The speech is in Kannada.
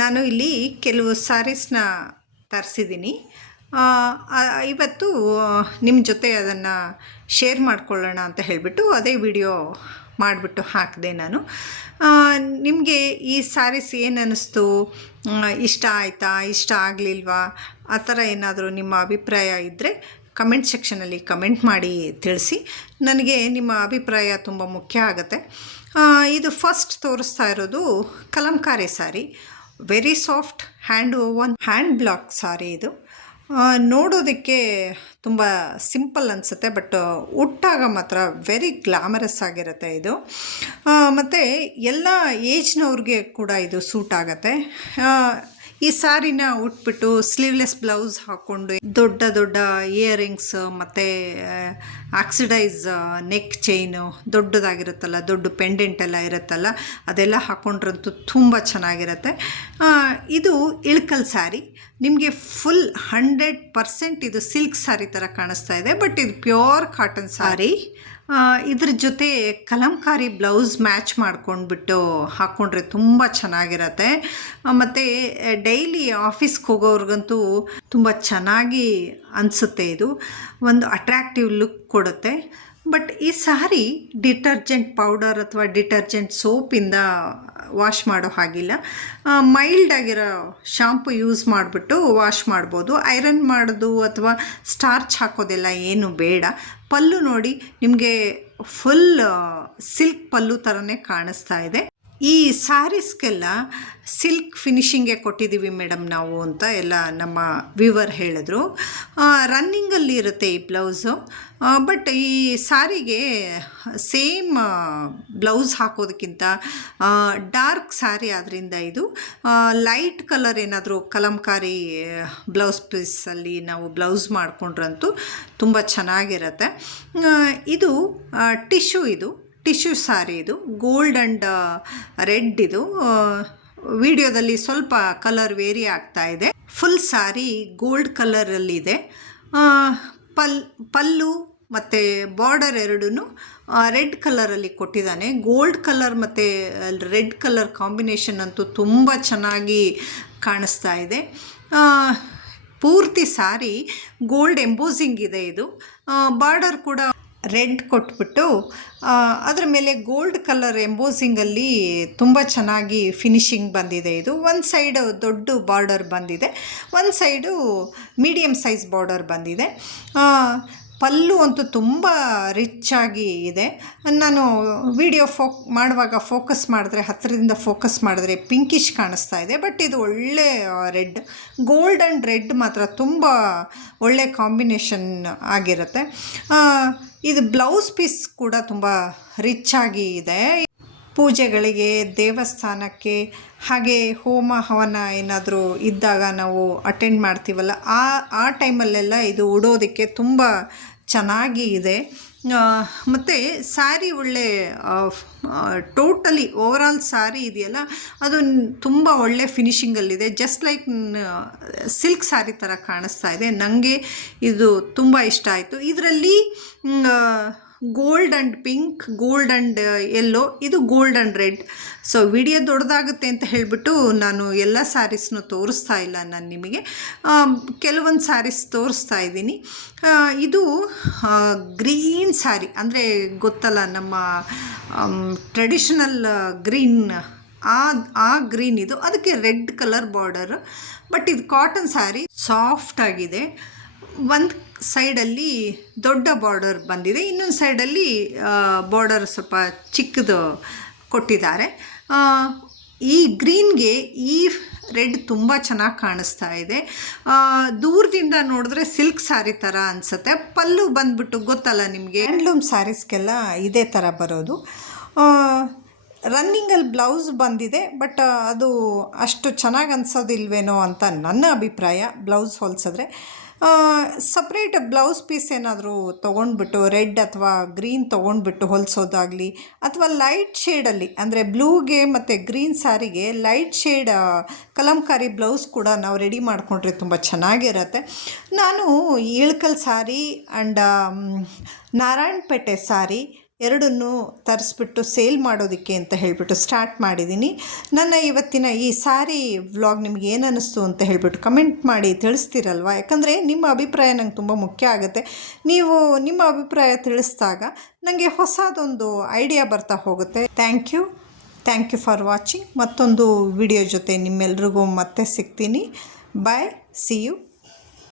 ನಾನು ಇಲ್ಲಿ ಕೆಲವು ಸ್ಯಾರೀಸ್ನ ತರಿಸಿದ್ದೀನಿ. ಇವತ್ತು ನಿಮ್ಮ ಜೊತೆ ಅದನ್ನು ಶೇರ್ ಮಾಡ್ಕೊಳ್ಳೋಣ ಅಂತ ಹೇಳಿಬಿಟ್ಟು ಅದೇ ವಿಡಿಯೋ ಮಾಡಿಬಿಟ್ಟು ಹಾಕಿದೆ ನಾನು. ನಿಮಗೆ ಈ ಸ್ಯಾರೀಸ್ ಏನು ಅನ್ನಿಸ್ತು ಇಷ್ಟ ಆಯಿತಾ? ಇಷ್ಟ ಆಗಲಿಲ್ವಾ? ಆ ಥರ ಏನಾದರೂ ನಿಮ್ಮ ಅಭಿಪ್ರಾಯ ಇದ್ದರೆ ಕಮೆಂಟ್ ಸೆಕ್ಷನಲ್ಲಿ ಕಮೆಂಟ್ ಮಾಡಿ ತಿಳಿಸಿ. ನನಗೆ ನಿಮ್ಮ ಅಭಿಪ್ರಾಯ ತುಂಬ ಮುಖ್ಯ ಆಗುತ್ತೆ. ಇದು ಫಸ್ಟ್ ತೋರಿಸ್ತಾ ಇರೋದು Kalamkari sari very soft hand woven hand block sari ಇದು. ನೋಡೋದಕ್ಕೆ ತುಂಬ ಸಿಂಪಲ್ ಅನಿಸುತ್ತೆ ಬಟ್ ಉಟ್ಟಾಗ ಮಾತ್ರ ವೆರಿ ಗ್ಲಾಮರಸ್ ಆಗಿರುತ್ತೆ ಇದು. ಮತ್ತು ಎಲ್ಲ ಏಜ್ನವ್ರಿಗೆ ಕೂಡ ಇದು ಸೂಟ್ ಆಗುತ್ತೆ. ಈ ಸಾರಿನ ಉಟ್ಬಿಟ್ಟು ಸ್ಲೀವ್ಲೆಸ್ ಬ್ಲೌಸ್ ಹಾಕ್ಕೊಂಡು ದೊಡ್ಡ ದೊಡ್ಡ ಇಯರಿಂಗ್ಸ್ ಮತ್ತು ಆಕ್ಸಿಡೈಸ್ ನೆಕ್ ಚೈನು ದೊಡ್ಡದಾಗಿರುತ್ತಲ್ಲ, ದೊಡ್ಡ ಪೆಂಡೆಂಟ್ ಎಲ್ಲ ಇರುತ್ತಲ್ಲ, ಅದೆಲ್ಲ ಹಾಕ್ಕೊಂಡ್ರಂತೂ ತುಂಬ ಚೆನ್ನಾಗಿರುತ್ತೆ. ಇದು ಇಳ್ಕಲ್ ಸ್ಯಾರಿ ನಿಮಗೆ ಫುಲ್ ಹಂಡ್ರೆಡ್ ಪರ್ಸೆಂಟ್ ಇದು ಸಿಲ್ಕ್ ಸ್ಯಾರಿ ಥರ ಕಾಣಿಸ್ತಾ ಇದೆ ಬಟ್ ಇದು ಪ್ಯೂರ್ ಕಾಟನ್ ಸ್ಯಾರಿ ಇದ್ರ ಜೊತೆ ಕಲಂಕಾರಿ ಬ್ಲೌಸ್ ಮ್ಯಾಚ್ ಮಾಡ್ಕೊಂಡ್ಬಿಟ್ಟು ಹಾಕ್ಕೊಂಡ್ರೆ ತುಂಬ ಚೆನ್ನಾಗಿರತ್ತೆ. ಮತ್ತು ಡೈಲಿ ಆಫೀಸ್ಗೆ ಹೋಗೋರ್ಗಂತೂ ತುಂಬ ಚೆನ್ನಾಗಿ ಅನಿಸುತ್ತೆ ಇದು. ಒಂದು ಅಟ್ರ್ಯಾಕ್ಟಿವ್ ಲುಕ್ ಕೊಡುತ್ತೆ. ಬಟ್ ಈ ಸಾರಿ ಡಿಟರ್ಜೆಂಟ್ ಪೌಡರ್ ಅಥವಾ ಡಿಟರ್ಜೆಂಟ್ ಸೋಪಿಂದ ವಾಶ್ ಮಾಡೋ ಹಾಗಿಲ್ಲ. ಮೈಲ್ಡ್ ಆಗಿರೋ ಶಾಂಪು ಯೂಸ್ ಮಾಡಿಬಿಟ್ಟು ವಾಶ್ ಮಾಡ್ಬೋದು. ಐರನ್ ಮಾಡೋದು ಅಥವಾ ಸ್ಟಾರ್ಚ್ ಹಾಕೋದೆಲ್ಲ ಏನು ಬೇಡ. ಪಲ್ಲು ನೋಡಿ ನಿಮಗೆ ಫುಲ್ ಸಿಲ್ಕ್ ಪಲ್ಲು ಥರನೇ ಕಾಣಿಸ್ತಾ ಇದೆ. ಈ ಸ್ಯಾರೀಸ್ಗೆಲ್ಲ ಸಿಲ್ಕ್ ಫಿನಿಷಿಂಗೇ ಕೊಟ್ಟಿದ್ದೀವಿ ಮೇಡಮ್ ನಾವು ಅಂತ ಎಲ್ಲ ನಮ್ಮ ವ್ಯೂವರ್ ಹೇಳಿದ್ರು. ರನ್ನಿಂಗಲ್ಲಿ ಇರುತ್ತೆ ಈ ಬ್ಲೌಸು. ಬಟ್ ಈ ಸ್ಯಾರಿಗೆ ಸೇಮ್ ಬ್ಲೌಸ್ ಹಾಕೋದಕ್ಕಿಂತ ಡಾರ್ಕ್ ಸ್ಯಾರಿ ಆದ್ದರಿಂದ ಇದು ಲೈಟ್ ಕಲರ್ ಏನಾದರೂ ಕಲಂಕಾರಿ ಬ್ಲೌಸ್ ಪೀಸಲ್ಲಿ ನಾವು ಬ್ಲೌಸ್ ಮಾಡಿಕೊಂಡ್ರಂತೂ ತುಂಬ ಚೆನ್ನಾಗಿರುತ್ತೆ. ಇದು ಟಿಶ್ಯೂ ಇದು. ಟಿಶ್ಯೂ ಸಾರಿ ಇದು. ಗೋಲ್ಡ್ ಆ್ಯಂಡ್ ರೆಡ್ ಇದು. ವಿಡಿಯೋದಲ್ಲಿ ಸ್ವಲ್ಪ ಕಲರ್ ವೇರಿ ಆಗ್ತಾ ಇದೆ. ಫುಲ್ ಸಾರಿ ಗೋಲ್ಡ್ ಕಲರಲ್ಲಿದೆ ಪಲ್, ಪಲ್ಲು ಮತ್ತು ಬಾರ್ಡರ್ ಎರಡೂ ರೆಡ್ ಕಲರಲ್ಲಿ ಕೊಟ್ಟಿದ್ದಾನೆ. ಗೋಲ್ಡ್ ಕಲರ್ ಮತ್ತು ರೆಡ್ ಕಲರ್ ಕಾಂಬಿನೇಷನ್ ಅಂತೂ ತುಂಬ ಚೆನ್ನಾಗಿ ಕಾಣಿಸ್ತಾ ಇದೆ. ಪೂರ್ತಿ ಸಾರಿ ಗೋಲ್ಡ್ ಎಂಬೋಸಿಂಗ್ ಇದೆ ಇದು. ಬಾರ್ಡರ್ ಕೂಡ ರೆಡ್ ಕೊಟ್ಬಿಟ್ಟು ಅದರ ಮೇಲೆ ಗೋಲ್ಡ್ ಕಲರ್ ಎಂಬೋಸಿಂಗಲ್ಲಿ ತುಂಬ ಚೆನ್ನಾಗಿ ಫಿನಿಶಿಂಗ್ ಬಂದಿದೆ ಇದು. ಒಂದು ಸೈಡು ದೊಡ್ಡ ಬಾರ್ಡರ್ ಬಂದಿದೆ, ಒಂದು ಸೈಡು ಮೀಡಿಯಮ್ ಸೈಜ್ ಬಾರ್ಡರ್ ಬಂದಿದೆ. ಪಲ್ಲು ಅಂತೂ ತುಂಬ ರಿಚ್ ಆಗಿ ಇದೆ. ನಾನು ವಿಡಿಯೋ ಫೋಕ್ ಮಾಡುವಾಗ ಫೋಕಸ್ ಮಾಡಿದ್ರೆ ಹತ್ತಿರದಿಂದ ಫೋಕಸ್ ಮಾಡಿದ್ರೆ ಪಿಂಕಿಶ್ ಕಾಣಿಸ್ತಾ ಇದೆ, ಬಟ್ ಇದು ಒಳ್ಳೆ ರೆಡ್. ಗೋಲ್ಡ್ ಆ್ಯಂಡ್ ರೆಡ್ ಮಾತ್ರ ತುಂಬ ಒಳ್ಳೆ ಕಾಂಬಿನೇಷನ್ ಆಗಿರುತ್ತೆ. ಇದು ಬ್ಲೌಸ್ ಪೀಸ್ ಕೂಡ ತುಂಬ ರಿಚ್ ಆಗಿ ಇದೆ. ಪೂಜೆಗಳಿಗೆ ದೇವಸ್ಥಾನಕ್ಕೆ ಹಾಗೆ ಹೋಮ ಹವನ ಏನಾದರೂ ಇದ್ದಾಗ ನಾವು ಅಟೆಂಡ್ ಮಾಡ್ತೀವಲ್ಲ, ಆ ಆ ಟೈಮಲ್ಲೆಲ್ಲ ಇದು ಉಡೋದಕ್ಕೆ ತುಂಬ ಚೆನ್ನಾಗಿ ಇದೆ ಮತ್ತು ಸ್ಯಾರಿ ಒಳ್ಳೆ ಟೋಟಲಿ ಓವರಾಲ್ ಸ್ಯಾರಿ ಇದೆಯಲ್ಲ, ಅದು ತುಂಬ ಒಳ್ಳೆ ಫಿನಿಶಿಂಗಲ್ಲಿದೆ. ಜಸ್ಟ್ ಲೈಕ್ ಸಿಲ್ಕ್ ಸ್ಯಾರಿ ಥರ ಕಾಣಿಸ್ತಾ ಇದೆ. ನನಗೆ ಇದು ತುಂಬ ಇಷ್ಟ ಆಯಿತು. ಇದರಲ್ಲಿ gold and pink gold and yellow ಇದು gold and red so video ದೊಡ್ಡದಾಗುತ್ತೆ ಅಂತ ಹೇಳಿಬಿಟ್ಟು ನಾನು ಎಲ್ಲ ಸ್ಯಾರೀಸ್ನು ತೋರಿಸ್ತಾ ಇಲ್ಲ ನಾನು ನಿಮಗೆ. ಕೆಲವೊಂದು ಸ್ಯಾರೀಸ್ ತೋರಿಸ್ತಾ ಇದ್ದೀನಿ. ಇದು ಗ್ರೀನ್ ಸ್ಯಾರಿ ಅಂದರೆ ಗೊತ್ತಲ್ಲ ನಮ್ಮ ಟ್ರೆಡಿಷನಲ್ ಗ್ರೀನ್ ಆ ಆ ಗ್ರೀನ್ ಇದು. ಅದಕ್ಕೆ ರೆಡ್ ಕಲರ್ ಬಾರ್ಡರ್ ಬಟ್ ಇದು ಕಾಟನ್ ಸ್ಯಾರಿ ಸಾಫ್ಟ್ ಆಗಿದೆ. ಒಂದು ಸೈಡಲ್ಲಿ ದೊಡ್ಡ ಬಾರ್ಡರ್ ಬಂದಿದೆ, ಇನ್ನೊಂದು ಸೈಡಲ್ಲಿ ಬಾರ್ಡರ್ ಸ್ವಲ್ಪ ಚಿಕ್ಕದು ಕೊಟ್ಟಿದ್ದಾರೆ. ಈ ಗ್ರೀನ್ಗೆ ಈ ರೆಡ್ ತುಂಬ ಚೆನ್ನಾಗಿ ಕಾಣಿಸ್ತಾ ಇದೆ. ದೂರದಿಂದ ನೋಡಿದ್ರೆ ಸಿಲ್ಕ್ ಸ್ಯಾರಿ ಥರ ಅನಿಸುತ್ತೆ. ಪಲ್ಲು ಬಂದ್ಬಿಟ್ಟು ಗೊತ್ತಲ್ಲ ನಿಮಗೆ? ಹ್ಯಾಂಡ್ಲೂಮ್ ಸ್ಯಾರೀಸ್ಗೆಲ್ಲ ಇದೇ ಥರ ಬರೋದು. ರನ್ನಿಂಗಲ್ಲಿ ಬ್ಲೌಸ್ ಬಂದಿದೆ, ಬಟ್ ಅದು ಅಷ್ಟು ಚೆನ್ನಾಗಿ ಅನ್ಸೋದಿಲ್ವೇನೋ ಅಂತ ನನ್ನ ಅಭಿಪ್ರಾಯ. ಬ್ಲೌಸ್ ಹೊಲಿಸಿದ್ರೆ ಸಪ್ರೇಟ್ ಬ್ಲೌಸ್ ಪೀಸ್ ಏನಾದರೂ ತೊಗೊಂಡ್ಬಿಟ್ಟು ರೆಡ್ ಅಥವಾ ಗ್ರೀನ್ ತೊಗೊಂಡ್ಬಿಟ್ಟು ಹೊಲಿಸೋದಾಗಲಿ, ಅಥವಾ ಲೈಟ್ ಶೇಡಲ್ಲಿ ಅಂದರೆ ಬ್ಲೂಗೆ ಮತ್ತು ಗ್ರೀನ್ ಸ್ಯಾರಿಗೆ ಲೈಟ್ ಶೇಡ್ ಕಲಂಕಾರಿ ಬ್ಲೌಸ್ ಕೂಡ ನಾವು ರೆಡಿ ಮಾಡಿಕೊಂಡ್ರೆ ತುಂಬ ಚೆನ್ನಾಗಿರತ್ತೆ. ನಾನು ಇಳ್ಕಲ್ ಸ್ಯಾರಿ ಆ್ಯಂಡ್ ನಾರಾಯಣಪೇಟೆ ಸ್ಯಾರಿ ಎರಡನ್ನೂ ತರಿಸ್ಬಿಟ್ಟು ಸೇಲ್ ಮಾಡೋದಕ್ಕೆ ಅಂತ ಹೇಳಿಬಿಟ್ಟು ಸ್ಟಾರ್ಟ್ ಮಾಡಿದ್ದೀನಿ. ನನ್ನ ಇವತ್ತಿನ ಈ ಸಾರಿ ವ್ಲಾಗ್ ನಿಮ್ಗೆ ಏನು ಅನ್ನಿಸ್ತು ಅಂತ ಹೇಳಿಬಿಟ್ಟು ಕಮೆಂಟ್ ಮಾಡಿ ತಿಳಿಸ್ತೀರಲ್ವ? ಯಾಕಂದರೆ ನಿಮ್ಮ ಅಭಿಪ್ರಾಯ ನಂಗೆ ತುಂಬ ಮುಖ್ಯ ಆಗುತ್ತೆ. ನೀವು ನಿಮ್ಮ ಅಭಿಪ್ರಾಯ ತಿಳಿಸಿದಾಗ ನನಗೆ ಹೊಸದೊಂದು ಐಡಿಯಾ ಬರ್ತಾ ಹೋಗುತ್ತೆ. Thank you thank you for watching ಮತ್ತೊಂದು ವಿಡಿಯೋ ಜೊತೆ ನಿಮ್ಮೆಲ್ರಿಗೂ ಮತ್ತೆ ಸಿಗ್ತೀನಿ. Bye see you